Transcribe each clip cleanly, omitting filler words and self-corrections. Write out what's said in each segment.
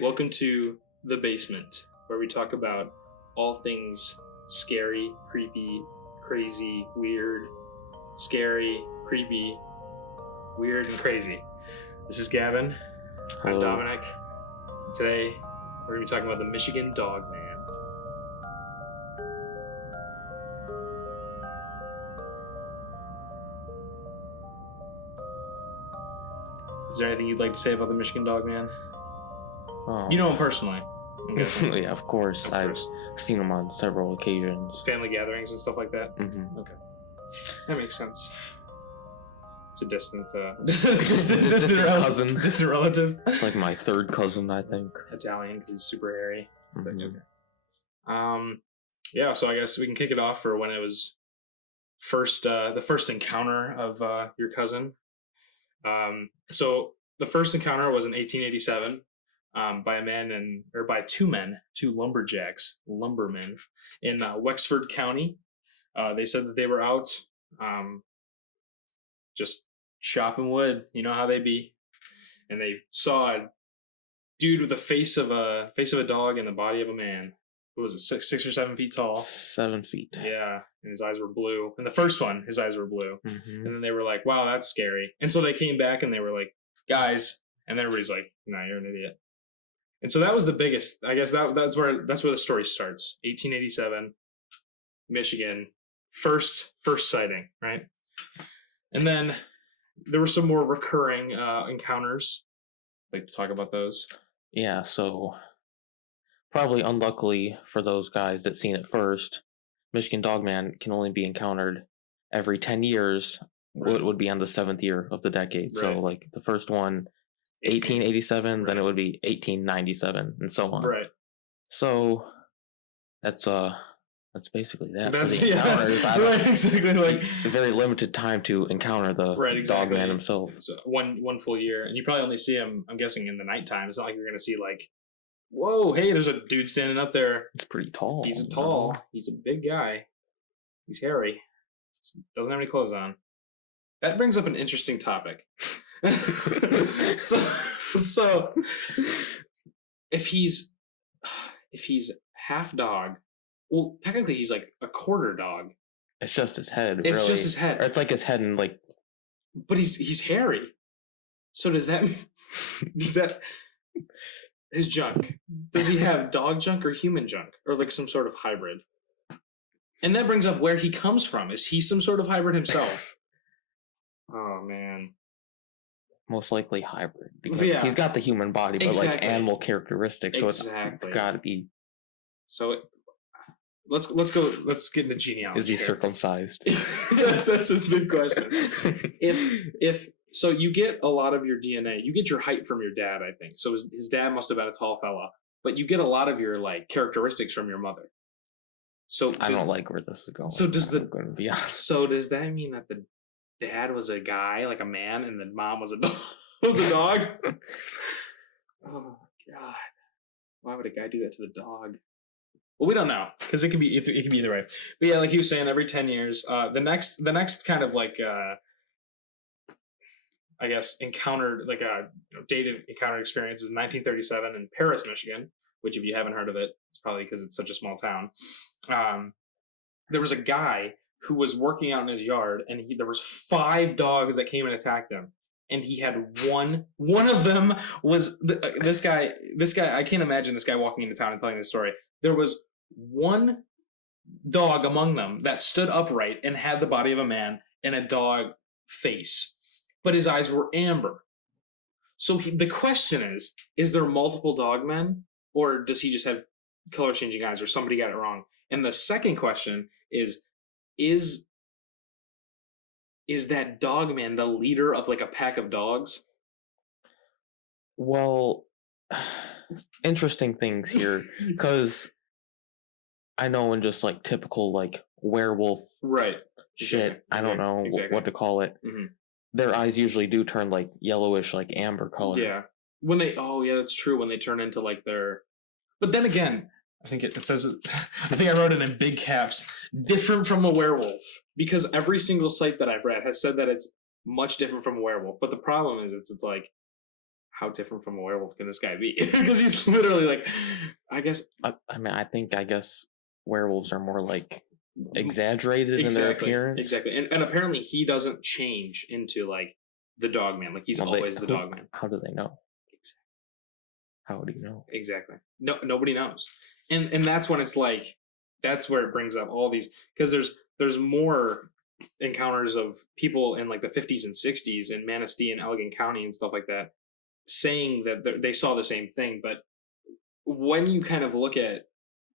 Welcome to the basement, where we talk about all things scary, creepy, crazy, weird, scary, creepy, weird, and crazy. This is Gavin. Hello. I'm Dominic. Today, we're going to be talking about the Michigan Dogman. Is there anything you'd like to say about the Michigan Dogman? You know him personally. Yeah, of course. I've seen him on several occasions. Family gatherings and stuff like that? Mm-hmm. Okay. That makes sense. It's a distant cousin. Distant relative. It's like my third cousin, I think. Italian, because he's super hairy. Mm-hmm. Okay. Yeah, so I guess we can kick it off for when it was the first encounter of your cousin. So the first encounter was in 1887. By two lumbermen in Wexford County. They said that they were out just chopping wood. You know how they be. And they saw a dude with the face of a dog and the body of a man. Who was it, 6 or 7 feet tall? 7 feet. Yeah, and his eyes were blue. And the first one, his eyes were blue. Mm-hmm. And then they were like, wow, that's scary. And so they came back and they were like, guys. And then everybody's like, nah, you're an idiot. And so that was the biggest, I guess that's where the story starts. 1887, Michigan, first sighting, right? And then there were some more recurring encounters. I'd like to talk about those. Yeah, so probably unluckily for those guys that seen it first, Michigan Dogman can only be encountered every 10 years. Right. It would be on the 7th year of the decade. Right. So like the first one, 1887, right. Then it would be 1897, and so on. Right. So that's basically that. That's, for the encounters. Right, exactly. Like a very limited time to encounter the Dogman himself. So one full year, and you probably only see him, I'm guessing, in the nighttime. It's not like you're gonna see like, whoa, hey, there's a dude standing up there. He's pretty tall. He's tall. He's a big guy. He's hairy. Doesn't have any clothes on. That brings up an interesting topic. so if he's half dog, well, technically he's like a quarter dog. It's just his head. It's just his head. Or it's like his head and like. But he's hairy. So does that his junk? Does he have dog junk or human junk or like some sort of hybrid? And that brings up where he comes from. Is he some sort of hybrid himself? Oh man. Most likely hybrid, because he's got the human body, but like animal characteristics, so it's got to be. So let's get into genealogy. Is he circumcised? that's a big question. If so, you get a lot of your DNA. You get your height from your dad, I think. So his dad must have been a tall fella, but you get a lot of your like characteristics from your mother. So I don't like where this is going. So does does that mean that the dad was a guy, like a man, and the mom was a dog? Oh my god! Why would a guy do that to the dog? Well, we don't know, because it could be either way. But yeah, like he was saying, every 10 years. The next kind of like I guess encountered like a dated encounter experience is 1937 in Paris, Michigan. Which, if you haven't heard of it, it's probably because it's such a small town. There was a guy who was working out in his yard, and there was 5 dogs that came and attacked him, and he had one of them was this guy. I can't imagine this guy walking into town and telling this story. There was one dog among them that stood upright and had the body of a man and a dog face, but his eyes were amber. So the question is there multiple dogmen, or does he just have color changing eyes, or somebody got it wrong? And the second question is that dogman the leader of like a pack of dogs? Well, interesting things here, because I know in just like typical like werewolf shit, I don't know what to call it. Mm-hmm. Their eyes usually do turn like yellowish, like amber color. Yeah. When they, that's true. When they turn into like but then again, I think it says, I think I wrote it in big caps, different from a werewolf, because every single site that I've read has said that it's much different from a werewolf. But the problem is it's like, how different from a werewolf can this guy be? Because he's literally like, I guess. I guess werewolves are more like exaggerated in their appearance. Exactly. And apparently he doesn't change into like the Dogman. Like he's always the Dogman. How do they know? Exactly. How do you know? Exactly. No, nobody knows. And that's when it's like, that's where it brings up all these, because there's more encounters of people in like the 50s and 60s in Manistee and Allegan County and stuff like that, saying that they saw the same thing. But when you kind of look at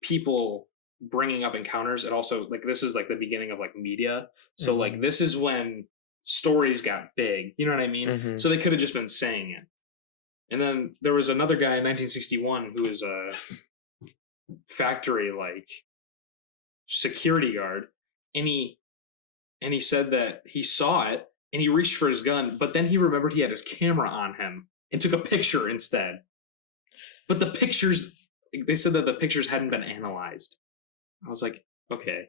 people bringing up encounters, it also, like, this is like the beginning of like media. So like this is when stories got big, you know what I mean? So they could have just been saying it. And then there was another guy in 1961 who was a factory like security guard, and he said that he saw it and he reached for his gun, but then he remembered he had his camera on him and took a picture instead. But the pictures, they said that the pictures hadn't been analyzed. I was like, okay,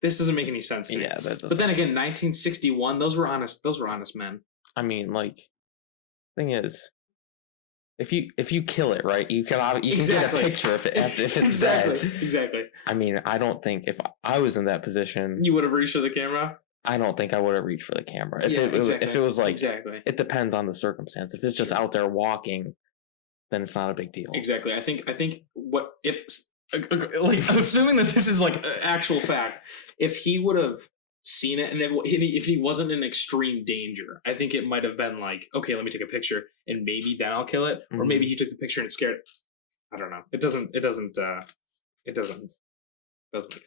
this doesn't make any sense to me. Yeah, that doesn't. But then again, 1961, those were honest men. I mean, like, thing is, if you kill it, right, you can get a picture if it's exactly. dead. Exactly. I mean, I don't think if I was in that position, you would have reached for the camera. I don't think I would have reached for the camera. If it was like, it depends on the circumstance. If it's just out there walking, then it's not a big deal. Exactly. I think what if, like, assuming that this is like actual fact, if he would have seen it and if he wasn't in extreme danger, I think it might have been like, okay, let me take a picture and maybe then I'll kill it, or maybe he took the picture and it scared. I don't know. It doesn't make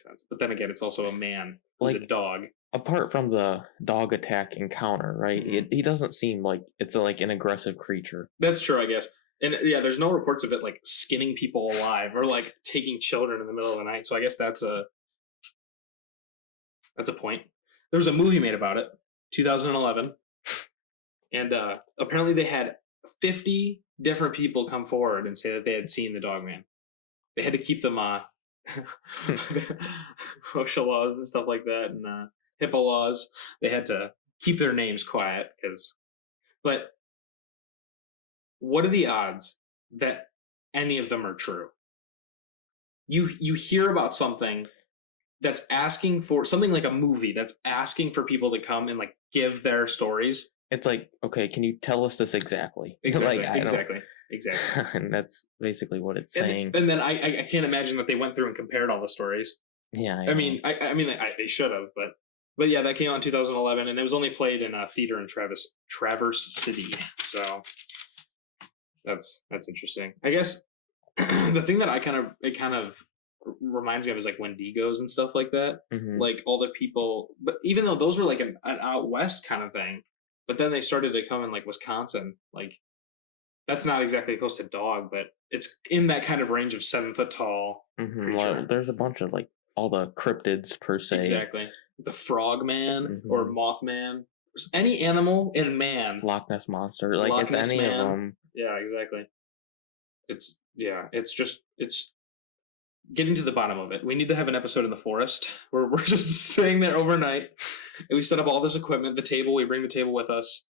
sense. But then again, it's also a man who's like a dog. Apart from the dog attack encounter, right? He doesn't seem like it's like an aggressive creature. That's true, I guess. And yeah, there's no reports of it like skinning people alive or like taking children in the middle of the night. So I guess that's a point. There was a movie made about it, 2011, and apparently they had 50 different people come forward and say that they had seen the Dogman. They had to keep them OSHA laws and stuff like that, and HIPAA laws. They had to keep their names quiet but what are the odds that any of them are true? You hear about something that's asking for something, like a movie that's asking for people to come and like give their stories. It's like, okay, can you tell us this exactly? Exactly. Like, exactly. And that's basically what it's saying. And then I can't imagine that they went through and compared all the stories. Yeah. I mean, they should have, but yeah, that came out in 2011, and it was only played in a theater in Traverse City. So that's interesting. I guess the thing that it kind of reminds me of is like Wendigos and stuff like that. Like all the people, but even though those were like an out west kind of thing, but then they started to come in like Wisconsin. Like that's not exactly close to dog, but it's in that kind of range of 7 foot tall creature. Well, there's a bunch of like all the cryptids per se. Exactly. The Frogman or Mothman, any animal and man. Loch Ness Monster, like Loch Ness man. Of them. Yeah, exactly. It's getting to the bottom of it. We need to have an episode in the forest where we're just staying there overnight, and we set up all this equipment, the table. We bring the table with us.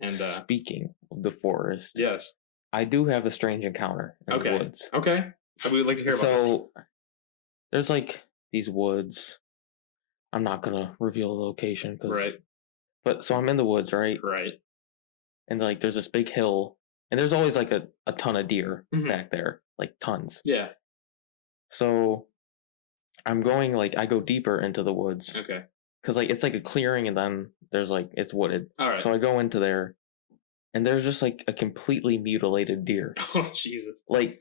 And speaking of the forest, yes, I do have a strange encounter in the woods. Okay, we would like to hear about this. So there's like these woods. I'm not gonna reveal the location, right? But so I'm in the woods, right? Right. And like there's this big hill, and there's always like a ton of deer back there, like tons. Yeah. So I'm going, like, I go deeper into the woods. Okay. Because like it's like a clearing, and then there's like it's wooded. All right. So I go into there, and there's just like a completely mutilated deer. Oh Jesus! Like,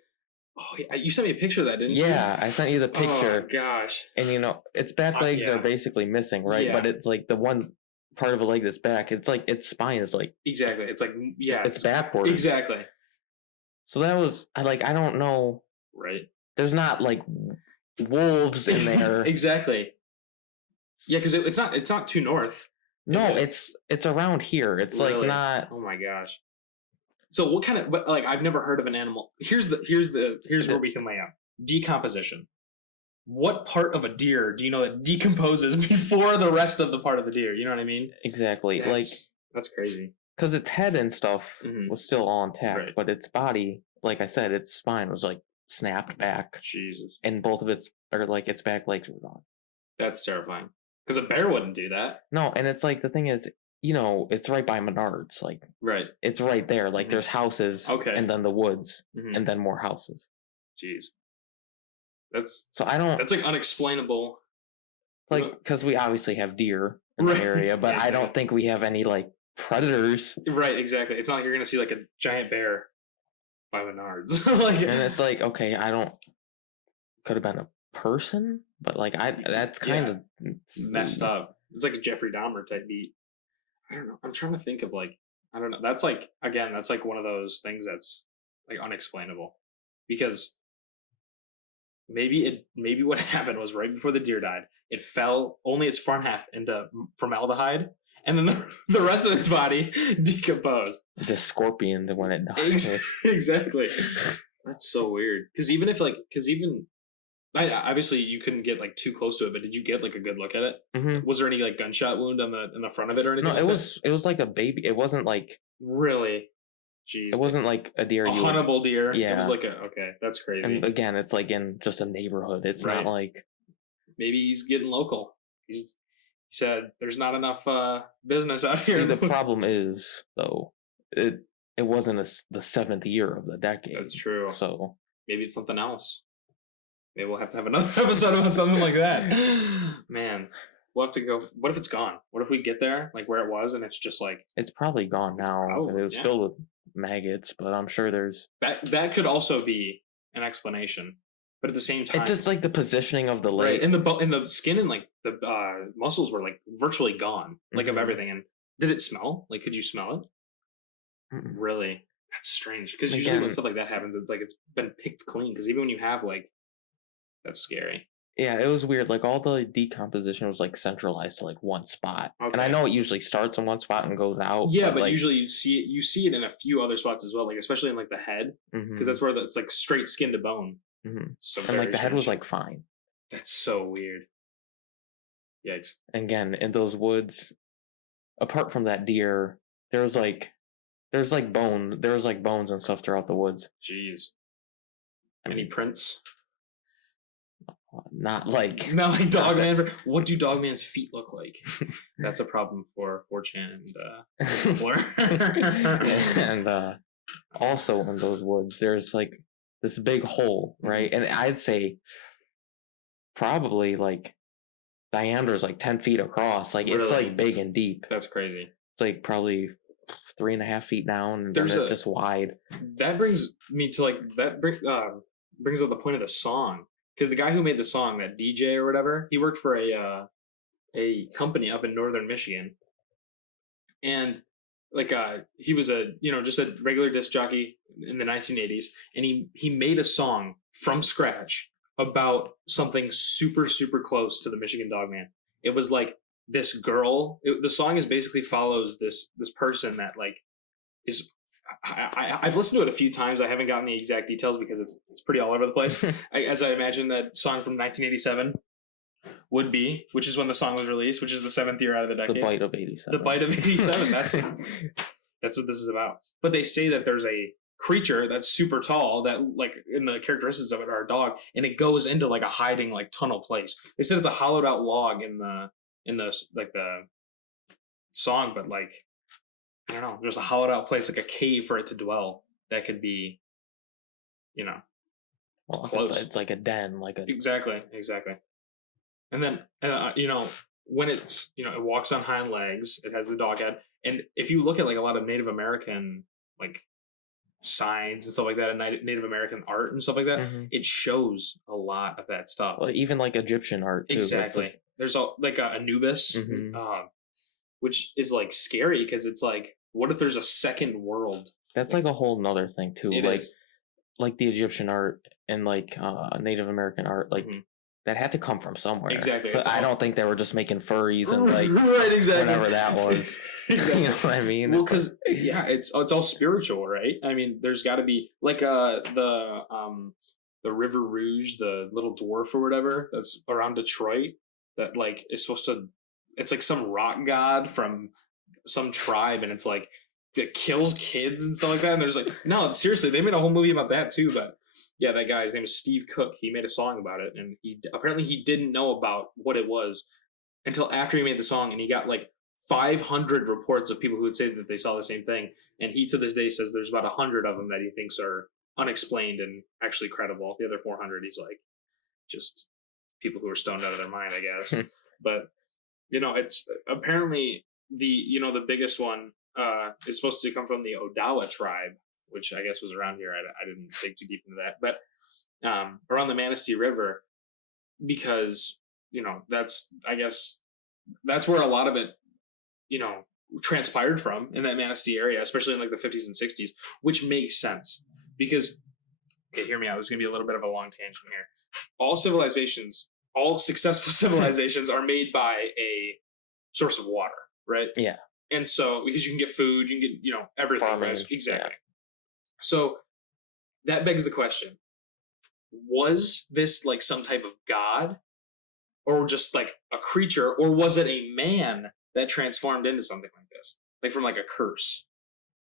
you sent me a picture of that, didn't you? Yeah, I sent you the picture. Oh gosh! And its back legs are basically missing, right? Yeah. But it's like the one part of a leg that's back. It's like its spine is like exactly. It's like it's backwards. Exactly. So that was I don't know. Right. There's not like wolves in there. Exactly. Yeah, because it's not too north. No, it's around here. It's really? Like not. Oh my gosh. So what kind of? But like I've never heard of an animal. Here's where we can lay out decomposition. What part of a deer do you know that decomposes before the rest of the part of the deer? You know what I mean? Exactly. That's crazy. because its head and stuff was still all intact, Right. but its body, like I said, its spine was like snapped back, Jesus. and both of its back legs were gone. That's terrifying. Because a bear wouldn't do that. No, and it's like the thing is, you know, it's right by Menards, like Right. it's right there. Like there's houses, and then the woods, and then more houses. Jeez. That's like unexplainable. Like, because we obviously have deer in the area, but I don't think we have any like predators. Right, exactly. It's not like you're gonna see like a giant bear by Menards. And it's like, okay, could have been a person, but like that's kind of messed up. It's like a Jeffrey Dahmer type beat. I don't know. I'm trying to think of like, I don't know. That's like, again, that's like one of those things that's like unexplainable, because maybe what happened was right before the deer died, it fell only its front half into formaldehyde, and then the rest of its body decomposed. The scorpion when it died. Exactly. That's so weird. Because even obviously you couldn't get like too close to it, but did you get like a good look at it? Mm-hmm. Was there any like gunshot wound in the front of it or anything? No, it was like a baby. It wasn't like really. Jeez. It wasn't like a deer. A huntable deer. Yeah. It was like okay, that's crazy. And again, it's like in just a neighborhood. It's not like maybe he's getting local. He said there's not enough business out here. See, the problem is though, it wasn't the 7th year of the decade. That's true. So maybe it's something else. Maybe we'll have to have another episode about something like that. Man, we'll have to go. What if it's gone? What if we get there, like where it was, and it's just like it's probably gone now. It was filled with maggots, but I'm sure there's that could also be an explanation. But at the same time, it's just like the positioning of the leg, and the skin and like the muscles were like virtually gone, like of everything. And did it smell? Like, could you smell it? Really? That's strange. Because usually when stuff like that happens, it's like it's been picked clean. Because even when you have like, that's scary. Yeah, it was weird. Like all the decomposition was like centralized to like one spot, and I know it usually starts in one spot and goes out. Yeah, but like, usually you see it in a few other spots as well, like especially in like the head, because that's where it's like straight skin to bone. So and like the head was like fine. That's so weird. Yikes! Again, in those woods, apart from that deer, there's like bones and stuff throughout the woods. Jeez. Any prints? Not like Dogman. What do Dogman's feet look like? That's a problem for 4chan and and also in those woods, there's like this big hole, right? And I'd say probably like diameter is like 10 feet across. Like it's like big and deep. That's crazy. It's like probably 3.5 feet down, and then it's just wide. That brings me to like brings up the point of the song. Because the guy who made the song, that DJ or whatever, he worked for a company up in northern Michigan, and like he was just a regular disc jockey in the 1980s, and he made a song from scratch about something super super close to the Michigan Dogman. It was like this girl. The song is basically follows this person that like is. I've listened to it a few times. I haven't gotten the exact details because it's pretty all over the place. As I imagine that song from 1987 would be, which is when the song was released, which is the 7th year out of the decade. The Bite of 87. The Bite of 87. That's what this is about. But they say that there's a creature that's super tall that like in the characteristics of it are a dog, and it goes into like a hiding like tunnel place. They said it's a hollowed out log in the like the song, but like I don't know, just a hollowed out place, like a cave for it to dwell. That could be, well, close. It's like a den, like a exactly. And then, when it's it walks on hind legs, it has the dog head. And if you look at like a lot of Native American like signs and stuff like that, and Native American art and stuff like that, it shows a lot of that stuff. Well, even like Egyptian art, too. Exactly. There's like Anubis, which is like scary because it's like, what if there's a second world? That's like a whole nother thing too. It like the Egyptian art and like Native American art, like that had to come from somewhere. Exactly. But I don't think they were just making furries and like exactly. whatever that was. Exactly. You know what I mean? Well, because it's all spiritual, right? I mean, there's got to be like the River Rouge, the little dwarf or whatever that's around Detroit that like is supposed to. It's like some rock god from some tribe, and it's like that kills kids and stuff like that. And there's like, no, seriously, they made a whole movie about that too. But yeah, that guy, his name is Steve Cook. He made a song about it, and he didn't know about what it was until after he made the song, and he got like 500 reports of people who would say that they saw the same thing. And he to this day says there's about 100 of them that he thinks are unexplained and actually credible. The other 400, he's like, just people who are stoned out of their mind, I guess. But it's apparently the biggest one is supposed to come from the Odawa tribe, which I guess was around here. I didn't dig too deep into that, but around the Manistee River, because that's where a lot of it transpired from, in that Manistee area, especially in like the 50s and 60s, which makes sense because, okay, hear me out. This is gonna be a little bit of a long tangent here. All successful civilizations are made by a source of water, right? Yeah. And so, because you can get food, you can get, everything. Farming, right? Exactly. Yeah. So that begs the question, was this like some type of god, or just like a creature, or was it a man that transformed into something like this, like from like a curse?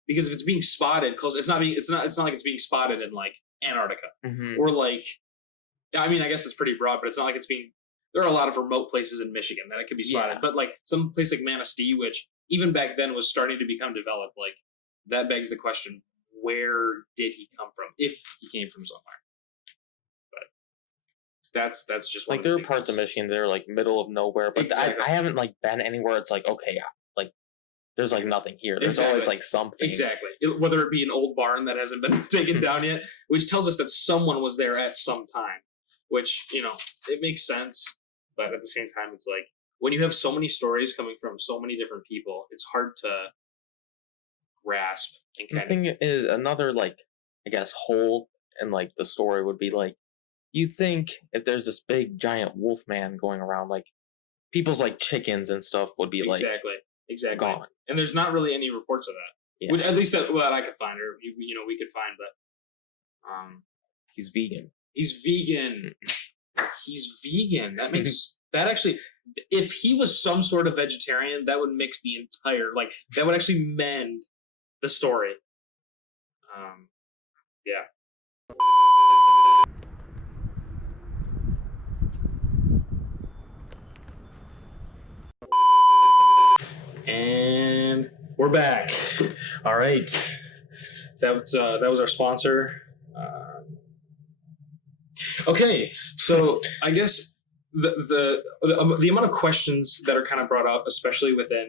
Because if it's being spotted close, it's not like it's being spotted in like Antarctica, or like, I mean, I guess it's pretty broad, but it's not like there are a lot of remote places in Michigan that it could be spotted, but like some place like Manistee, which even back then was starting to become developed, like that begs the question, where did he come from, if he came from somewhere? But that's just like there are parts of Michigan that are like middle of nowhere, but exactly. I haven't like been anywhere it's like, okay, like there's like nothing here. There's always like something. Exactly. Whether it be an old barn that hasn't been taken down yet, which tells us that someone was there at some time, which, it makes sense. But at the same time, it's like, when you have so many stories coming from so many different people, it's hard to grasp. And the thing is, another, like, I guess, hole in, like, the story would be, like, you think if there's this big, giant wolf man going around, like, people's, like, chickens and stuff would be, like, exactly gone. And there's not really any reports of that. Yeah. Which, at least that I could find, or, we could find, but... He's vegan. He's vegan. That makes... that actually... If he was some sort of vegetarian, that would mix the entire... Like, that would actually mend the story. Yeah. And we're back. All right. That was our sponsor. Okay, so I guess the amount of questions that are kind of brought up, especially within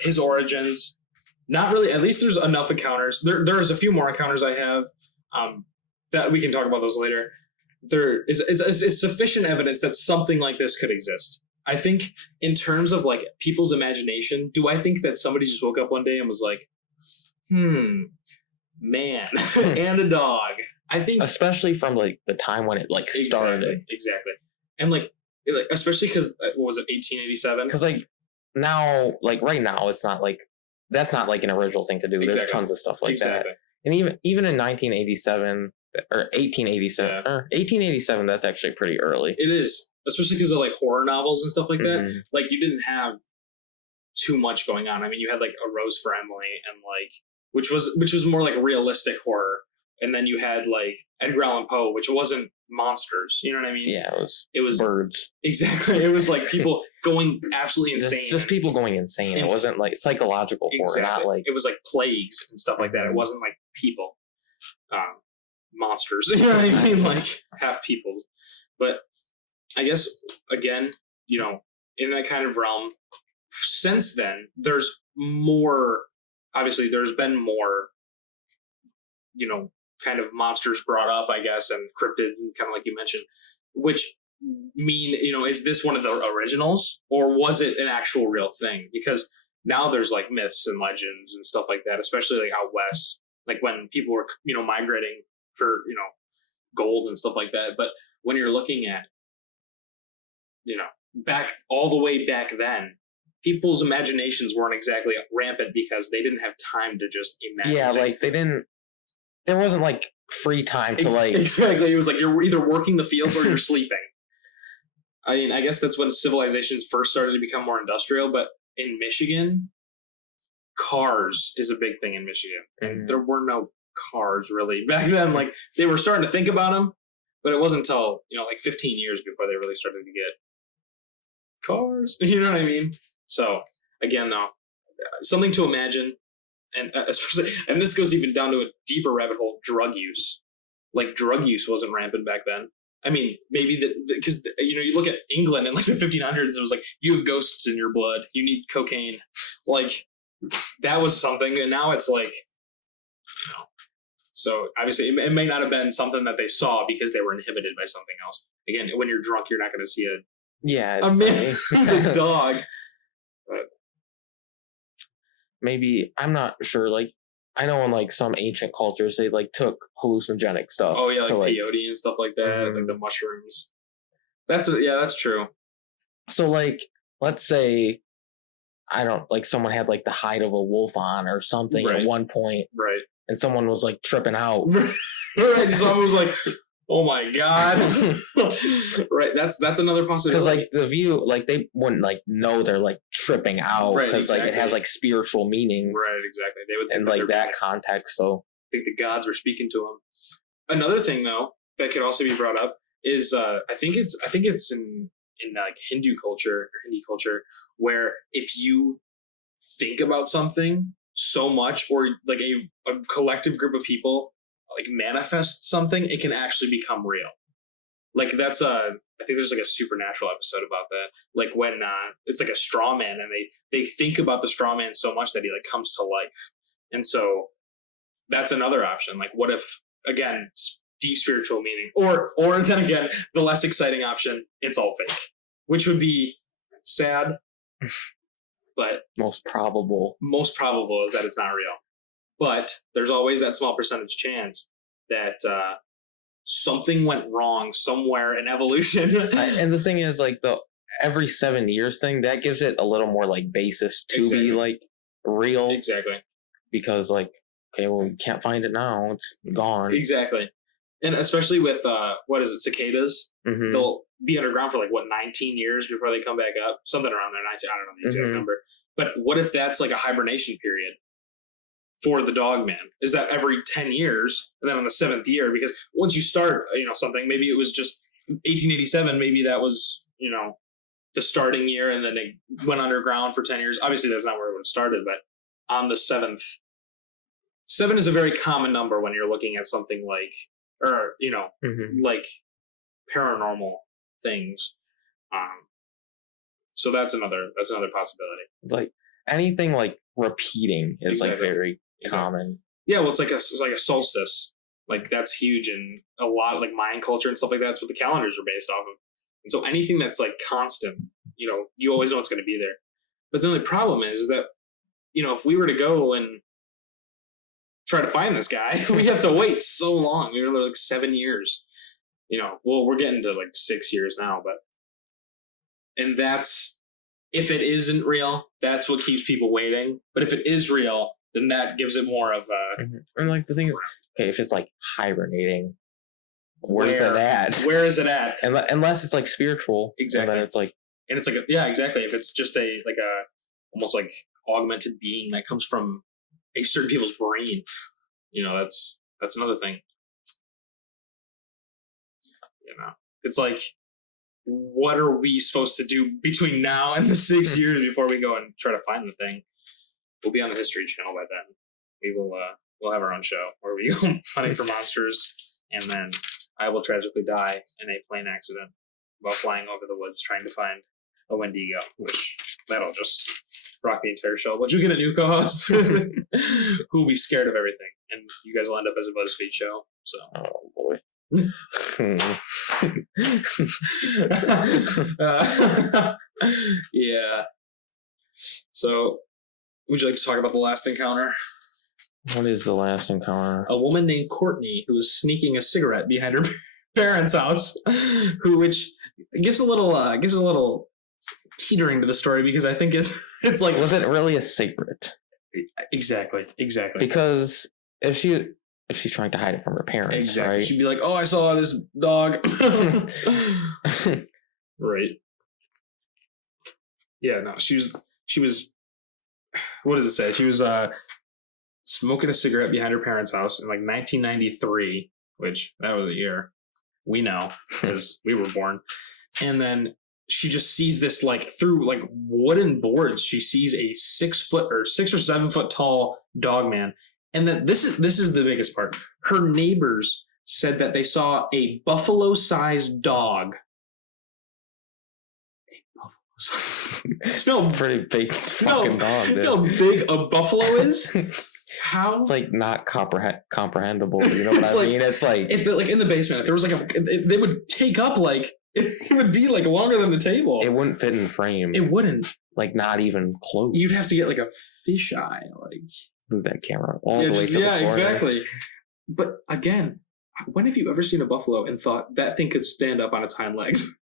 his origins, not really. At least there's enough encounters. There's a few more encounters I have that we can talk about those later. There is it's sufficient evidence that something like this could exist. I think in terms of like people's imagination, do I think that somebody just woke up one day and was like, man, and a dog? I think, especially from like the time when it like started. Exactly. And like especially because what was it, 1887? Because like now, like right now, it's not like that's not like an original thing to do. Exactly. There's tons of stuff like that. And even in 1987 or 1887 or 1887, that's actually pretty early. It is, especially because of like horror novels and stuff like that. Like you didn't have too much going on. I mean, you had like A Rose for Emily and like which was more like realistic horror. And then you had like Edgar Allan Poe, which wasn't monsters. You know what I mean? Yeah, it was birds. Exactly. It was like people going absolutely insane. Just people going insane. It wasn't like psychological horror, not like... It was like plagues and stuff like that. It wasn't like people. Monsters. You know what I mean? Like half people. But I guess, again, in that kind of realm, since then, there's more... Obviously, there's been more, kind of monsters brought up, I guess, and cryptid, kind of like you mentioned, which mean, is this one of the originals, or was it an actual real thing? Because now there's like myths and legends and stuff like that, especially like out west, like when people were, migrating for, gold and stuff like that. But when you're looking at, back all the way back then, people's imaginations weren't exactly rampant because they didn't have time to just imagine. Yeah, like there wasn't like free time to like... Exactly. It was like you're either working the fields or you're sleeping. I mean, I guess that's when civilizations first started to become more industrial, but in Michigan, cars is a big thing in Michigan. And there were no cars really back then. Like, they were starting to think about them, but it wasn't until, like 15 years before they really started to get cars. You know what I mean? So, again, though, something to imagine. And especially, and this goes even down to a deeper rabbit hole, drug use. Like, drug use wasn't rampant back then. I mean, maybe because you look at England in like the 1500s, it was like, you have ghosts in your blood, you need cocaine. Like, that was something, and now it's like, so obviously it may not have been something that they saw because they were inhibited by something else. Again, when you're drunk, you're not going to see a man who's a dog. But maybe, I'm not sure, like, I know in like some ancient cultures they like took hallucinogenic stuff. Oh yeah, like peyote and stuff like that, like the mushrooms. That's true. So like, let's say, I don't, like, someone had like the hide of a wolf on or something at one point, right? And someone was like tripping out, right? Someone was like, "Oh my god!" Right? That's another possibility. Because like the view, like they wouldn't like know they're like tripping out, because like it has like spiritual meaning, right? Exactly. They would think in like that context. So I think the gods were speaking to them. Another thing though that could also be brought up is I think it's in like Hindu culture where if you think about something so much, or like a collective group of people like manifest something, it can actually become real. Like that's I think there's like a Supernatural episode about that. Like when it's like a straw man, and they think about the straw man so much that he like comes to life. And so that's another option. Like, what if, again, deep spiritual meaning, or then again, the less exciting option, it's all fake, which would be sad. But most probable is that it's not real. But there's always that small percentage chance that something went wrong somewhere in evolution. And the thing is, like, the every 7 years thing, that gives it a little more like basis to be like real. Exactly. Because like, okay, well, we can't find it now, it's gone. Exactly. And especially with cicadas, they'll be underground for like 19 years before they come back up, something around there. 19, I don't know the exact number. But what if that's like a hibernation period for the Dogman? Is that every 10 years, and then on the 7th year? Because once you start, something, maybe it was just 1887. Maybe that was the starting year, and then it went underground for 10 years. Obviously, that's not where it would have started, but on the 7th, 7 is a very common number when you're looking at something like, or like paranormal things. So that's another possibility. It's like anything like repeating is like very common. Yeah, well, it's like a solstice. Like that's huge in a lot of like Mayan culture and stuff like that. That's what the calendars are based off of. And so anything that's like constant, you always know it's going to be there. But the only problem is that if we were to go and try to find this guy, we have to wait so long. We're like 7 years. Well, we're getting to like 6 years now, and that's, if it isn't real, that's what keeps people waiting. But if it is real, then that gives it more of a. And like the thing is, okay, if it's like hibernating, where is it at? Where is it at? Unless it's like spiritual, exactly. And then it's like, and it's like exactly. If it's just a almost like augmented being that comes from a certain people's brain, that's another thing. It's like, what are we supposed to do between now and the 6 years before we go and try to find the thing? We'll be on the History Channel by then. We will we'll have our own show where we go hunting for monsters, and then I will tragically die in a plane accident while flying over the woods trying to find a Wendigo, which that'll just rock the entire show. But you'll get a new co-host who will be scared of everything, and you guys will end up as a BuzzFeed show. So, oh boy. Yeah. So, would you like to talk about the last encounter? What is the last encounter? A woman named Courtney who was sneaking a cigarette behind her parents' house, which gives a little teetering to the story, because I think it's like, was it really a cigarette? Exactly. Because if she's trying to hide it from her parents, exactly, right? She'd be like, "Oh, I saw this dog." Right. Yeah. No, she was what does it say? She was smoking a cigarette behind her parents' house in like 1993, which that was a year we know because we were born. And then she just sees this like through like wooden boards. She sees a 6 or 7 foot tall dog man. And then this is the biggest part. Her neighbors said that they saw a buffalo-sized dog. It's no pretty big fucking dog. You know how big a buffalo is? How? It's like not comprehensible. You know what I mean? It's like if like in the basement, if there was like they would take up like it would be like longer than the table. It wouldn't fit in frame. It wouldn't. Like not even close. You'd have to get like a fisheye. Like move that camera all the way to the corner. Exactly. But again, when have you ever seen a buffalo and thought that thing could stand up on its hind legs?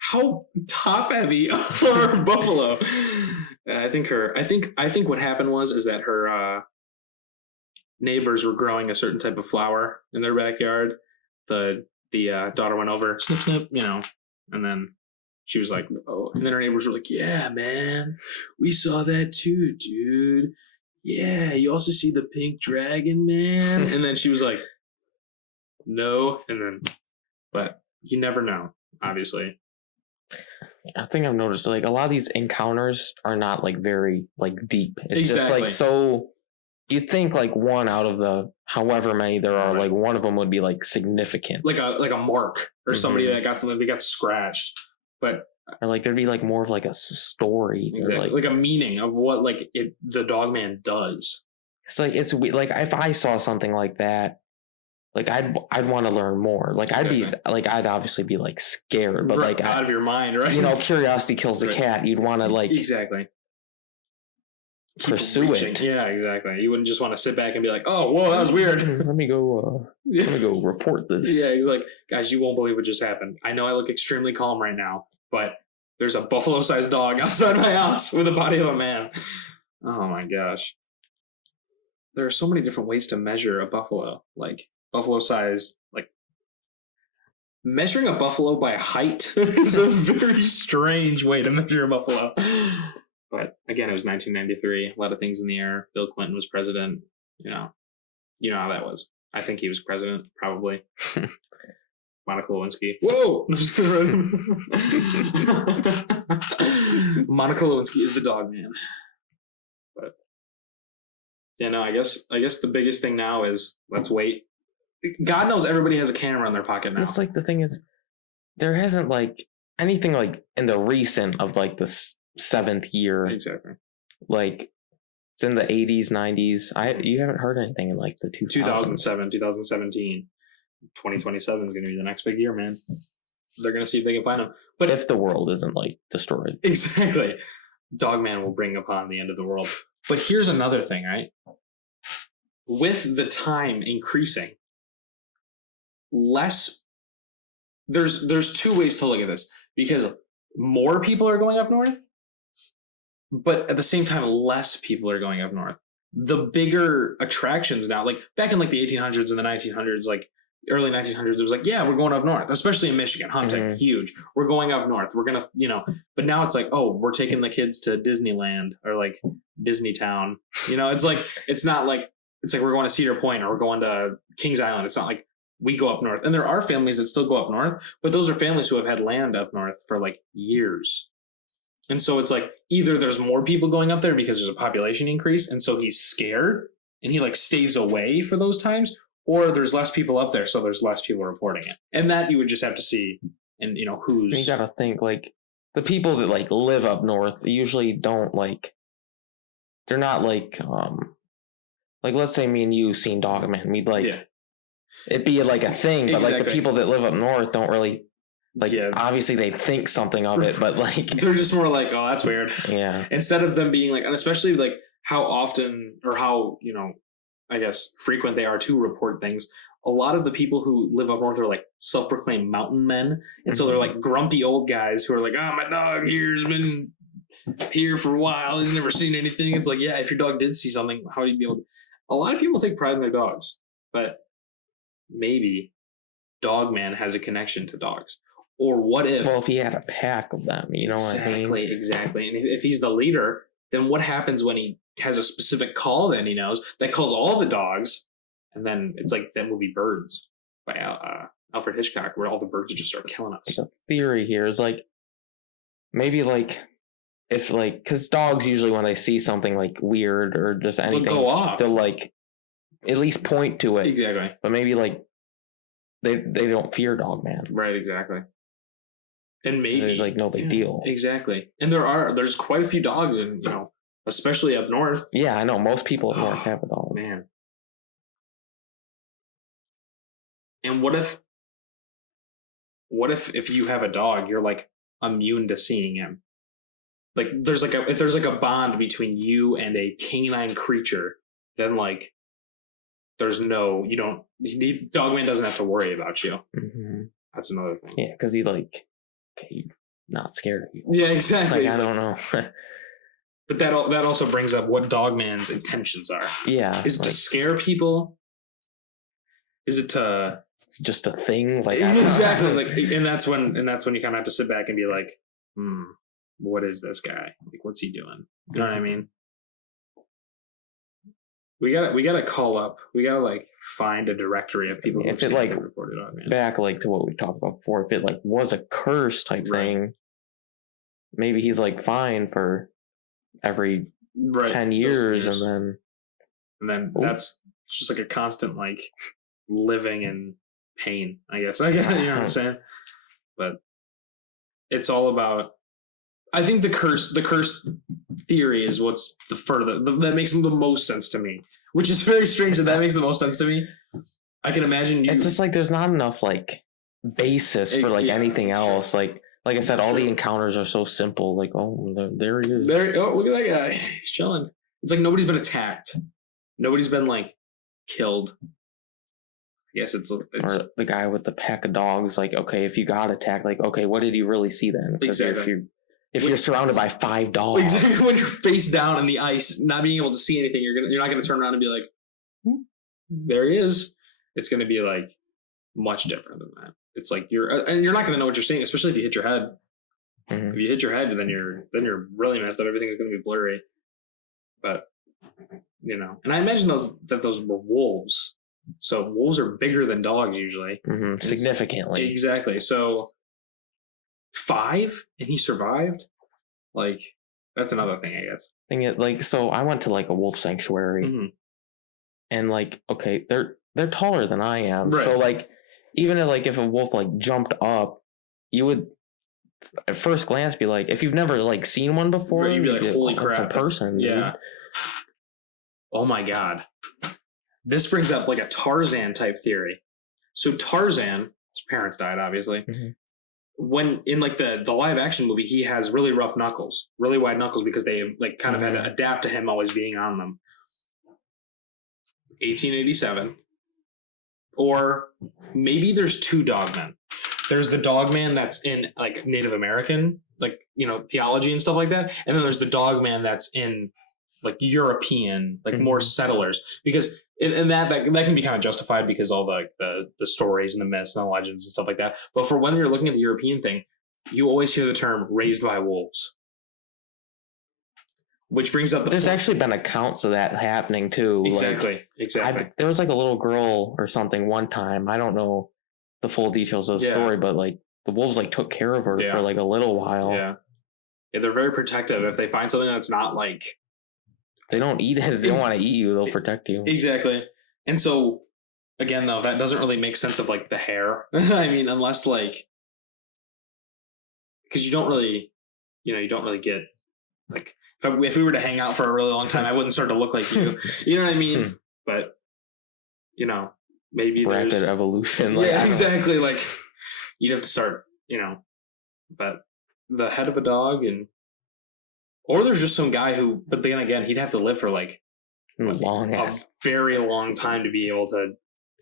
How top heavy are buffalo? I think what happened is that her neighbors were growing a certain type of flower in their backyard. The daughter went over, snip snip, and then she was like, oh, and then her neighbors were like, yeah, man, we saw that too, dude. Yeah, you also see the pink dragon, man. And then she was like, no, and then, but you never know, obviously. I think I've noticed like a lot of these encounters are not like very like deep. It's exactly. Just like so you think like one out of the however many there are, like one of them would be like significant. Like a mark or somebody that got something, they got scratched. But or like there'd be like more of like a story. Exactly. Like a meaning of what like the dog man does. It's like it's like if I saw something like that, like I'd want to learn more. Like I'd be like I'd obviously be like scared, but like out of your mind, right? Curiosity kills the cat. You'd want to like exactly pursue it. Yeah, exactly. You wouldn't just want to sit back and be like, "Oh, whoa, that was weird. Let me go report this." Yeah, he's like, "Guys, you won't believe what just happened. I know I look extremely calm right now, but there's a buffalo-sized dog outside my house with the body of a man." Oh my gosh, there are so many different ways to measure a buffalo, like. Buffalo size, like measuring a buffalo by height is a very strange way to measure a buffalo. But again, it was 1993. A lot of things in the air. Bill Clinton was president. You know how that was. I think he was president, probably. Monica Lewinsky. Whoa! Monica Lewinsky is the dog man. But yeah, no, I guess the biggest thing now is let's wait. God knows everybody has a camera in their pocket now. It's like the thing is, there hasn't like anything like in the recent of like the 7th year. Exactly. Like it's in the 80s, 90s. You haven't heard anything in like the 2007, 2017. 2027 is going to be the next big year, man. They're going to see if they can find them. But if the world isn't like destroyed. Exactly. Dogman will bring upon the end of the world. But here's another thing, right? With the time increasing, there's 2 ways to look at this, because more people are going up north, but at the same time less people are going up north. The bigger attractions now, like back in like the 1800s and the 1900s, like early 1900s, it was like, yeah, we're going up north, especially in Michigan, hunting, huge. We're going up north. We're gonna, but now it's like, oh, we're taking the kids to Disneyland or like Disney Town. It's like it's not like it's like we're going to Cedar Point or we're going to Kings Island. It's not like we go up north. And there are families that still go up north, but those are families who have had land up north for like years. And so it's like either there's more people going up there because there's a population increase, and so he's scared and he like stays away for those times, or there's less people up there, so there's less people reporting it. And that you would just have to see, and who's. You gotta think like the people that like live up north, they usually don't like. They're not like let's say me and you seen Dogman, we'd like. Yeah. It'd be like a thing, but like the people that live up north don't really like. Yeah. Obviously, they think something of it, but like they're just more like, "Oh, that's weird." Yeah. Instead of them being like, and especially like how often or how I guess frequent they are to report things. A lot of the people who live up north are like self-proclaimed mountain men, and so they're like grumpy old guys who are like, "Oh, my dog here's been here for a while. He's never seen anything." It's like, yeah, if your dog did see something, how do you be able to? A lot of people take pride in their dogs, but maybe Dogman has a connection to dogs. Or what if... Well, if he had a pack of them, you know what I mean? Exactly. And if he's the leader, then what happens when he has a specific call that he knows that calls all the dogs, and then it's like that movie Birds by Alfred Hitchcock, where all the birds just start killing us. The theory here is like maybe like if like because dogs usually when they see something like weird or just anything, they'll go off. They'll like at least point to it. Exactly. But maybe like they don't fear Dogman. Right. Exactly. And maybe there's like no big deal. Exactly. And there's quite a few dogs, and especially up north. Yeah, I know most people up north have a dog. Man. And what if you have a dog, you're like immune to seeing him? Like if there's a bond between you and a canine creature, then like Dogman doesn't have to worry about you. Mm-hmm. That's another thing. Yeah, because he's not scared of you. Yeah, exactly. Like, I don't know. But that also brings up what Dogman's intentions are. Yeah. Is it to scare people? Is it to just a thing? Like exactly. Like, and that's when you kind of have to sit back and be like, what is this guy? Like, what's he doing? You know what I mean? We gotta call up. We gotta like find a directory of people if it like reported on, man. Back like to what we talked about before. If it like was a curse type thing, maybe he's like fine for every 10 years, and then that's just like a constant like living in pain. I guess you know what I'm saying. But it's all about. I think the curse theory is what's that makes the most sense to me, which is very strange that makes the most sense to me. I can imagine it's just like there's not enough like basis for like anything else. True. Like I said, all the encounters are so simple. Like, oh, there he is. Oh, look at that guy. He's chilling. It's like nobody's been attacked. Nobody's been like killed. Yes, it's or the guy with the pack of dogs. Like, okay, if you got attacked, like, okay, what did you really see then? Exactly. If you're surrounded by 5 dogs, exactly. When you're face down in the ice, not being able to see anything, you're not gonna turn around and be like, there he is. It's gonna be like much different than that. It's like you're not gonna know what you're seeing, especially if you hit your head. Mm-hmm. If you hit your head, then you're really messed up. Everything is gonna be blurry. But and I imagine those were wolves. So wolves are bigger than dogs usually, significantly. Exactly. So 5 and he survived. Like that's another thing, I guess. So I went to like a wolf sanctuary, and like okay, they're taller than I am. Right. So like even if a wolf like jumped up, you would at first glance be like, if you've never like seen one before, you'd be like, holy crap, it's a person. Yeah. Dude. Oh my god. This brings up like a Tarzan type theory. So Tarzan, his parents died, obviously. Mm-hmm. When in like the live action movie, he has really rough knuckles, really wide knuckles, because they like kind of had to adapt to him always being on them. 1887. Or maybe there's 2 Dogmen. There's the Dogman that's in like Native American, like, theology and stuff like that. And then there's the Dogman that's in like European, like more settlers, because and that can be kind of justified because all the stories and the myths and the legends and stuff like that. But for when you're looking at the European thing, you always hear the term raised by wolves, which brings up there's actually been accounts of that happening too. Exactly. There was like a little girl or something one time. I don't know the full details of the story, but like the wolves like took care of her for like a little while. Yeah, they're very protective. If they find something that's not like, they don't eat it. If they don't want to eat you, they'll protect you. Exactly. And so, again, though, that doesn't really make sense of like the hair. I mean, unless like, because you don't really get like, if we were to hang out for a really long time, I wouldn't start to look like you. You know what I mean? But maybe rapid evolution. Yeah, exactly. Like you'd have to start, but the head of a dog or there's just some guy who, but then again, he'd have to live for like a very long time to be able to,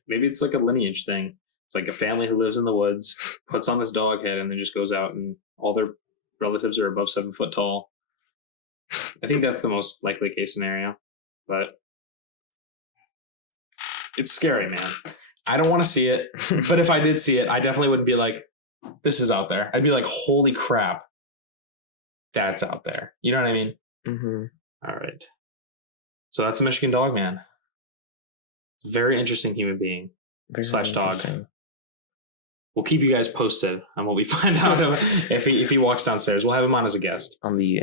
maybe it's like a lineage thing. It's like a family who lives in the woods, puts on this dog head, and then just goes out and all their relatives are above 7 foot tall. I think that's the most likely case scenario, but it's scary, man. I don't want to see it, but if I did see it, I definitely wouldn't be like, this is out there. I'd be like, holy crap, that's out there. You know what I mean? Mm-hmm. All right. So that's a Michigan Dogman. Very interesting human being / dog. We'll keep you guys posted on what we find out of if he walks downstairs. We'll have him on as a guest on the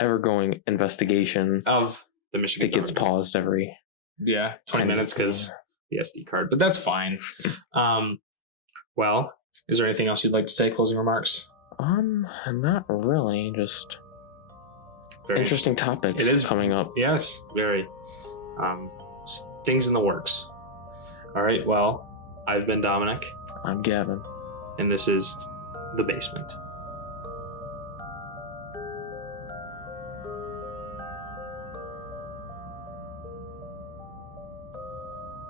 ever-going investigation of the Michigan. It gets paused every 20 minutes because the SD card, but that's fine. Well, is there anything else you'd like to say? Closing remarks? Not really. Just very interesting topics. It is coming up. Yes, very. Things in the works. All right. Well, I've been Dominic. I'm Gavin. And this is The Basement.